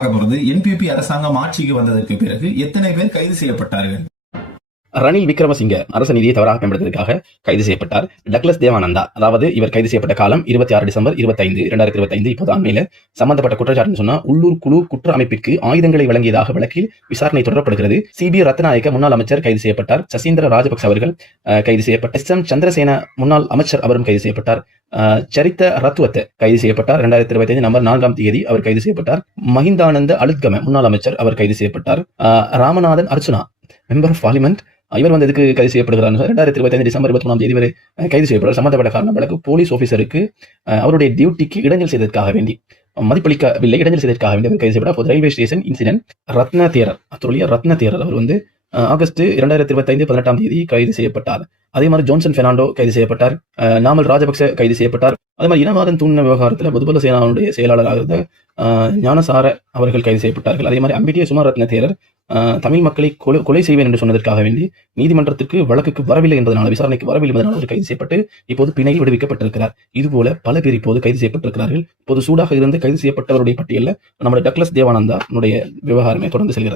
போறது என்பிபி அரசாங்கம் ஆட்சிக்கு வந்ததற்கு பிறகு எத்தனை பேர் கைது செய்யப்பட்டார்கள்? ரணில் விக்ரமசிங்க அரச நிதியை தவறாக பயன்படுத்துவதற்காக கைது செய்யப்பட்டார். டக்ளஸ் தேவானந்தா, அதாவது இவர் கைது செய்யப்பட்ட காலம் 26 டிசம்பர் 2025. இப்போது அண்மையில சம்பந்தப்பட்ட குற்றச்சாட்டுன்னு சொன்னா உள்ளூர் குழு குற்ற அமைப்பிற்கு ஆயுதங்களை வழங்கியதாக வழக்கில் விசாரணை தொடரப்படுகிறது. சிபி ரத்நாயக்க முன்னாள் அமைச்சர் கைது செய்யப்பட்டார். சசீந்திர ராஜபக்ச அவர்கள் கைது செய்யப்பட்டார். எஸ் எம் சந்திரசேன முன்னாள் அமைச்சர் அவரும் கைது செய்யப்பட்டார். சரித்த ரத்துவத்தை கைது செய்யப்பட்டார். 2025 நவம்பர் 4 அவர் கைது செய்யப்பட்டார். மஹிந்தானந்த அலுத்கம முன்னாள் அமைச்சர் அவர் கைது செய்யப்பட்டார். Ramanathan Archuna member of parliament இவர் வந்து எதுக்கு கைது செய்யப்படுகிறார்? 2025 டிசம்பர் 23 வரை கைது செய்யப்படுறார். சம்பந்தப்பட்ட காரணம் வழக்கு போலீஸ் ஆபீசருக்கு அவருடைய டியூட்டிக்கு இடைஞ்சல் செய்ததற்காக வேண்டி மதிப்பளிக்கவில்லை, இடைஞ்சல் செய்ததற்காக வேண்டி அவர் கைது செய்யப்பட்டார். ரயில்வே ஸ்டேஷன் இன்சிடென்ட் ரத்ன தேரர் அவர் வந்து ஆகஸ்ட் 2025 18 கைது செய்யப்பட்டார். அதே மாதிரி ஜோன்சன் பெர்னாண்டோ கைது செய்யப்பட்டார். நாமல் ராஜபக்ச கைது செய்யப்பட்டார். அதே மாதிரி இனவாதம் தூண்டின விவகாரத்தில் பொதுபல சேனாவுடைய செயலாளராக இருந்த ஞானசார அவர்கள் கைது செய்யப்பட்டார்கள். அதே மாதிரி அம்பிட்டிய சுமரத்ன தேரர் தமிழ் மக்களை கொலை செய்வேன் என்று சொன்னதற்காக வேண்டி நீதிமன்றத்திற்கு வழக்குக்கு வரவில்லை என்பதனால், விசாரணைக்கு வரவில்லை என்பதனால் அவர் கைது செய்யப்பட்டு இப்போது பிணையில் விடுவிக்கப்பட்டிருக்கிறார். இதுபோல பல பேர் இப்போது கைது செய்யப்பட்டிருக்கிறார்கள். இப்போது சூடாக இருந்து கைது செய்யப்பட்டவருடைய பட்டியலில் நம்முடைய டக்ளஸ் தேவானந்தா விவகாரமே தொடர்ந்து செல்கிறது.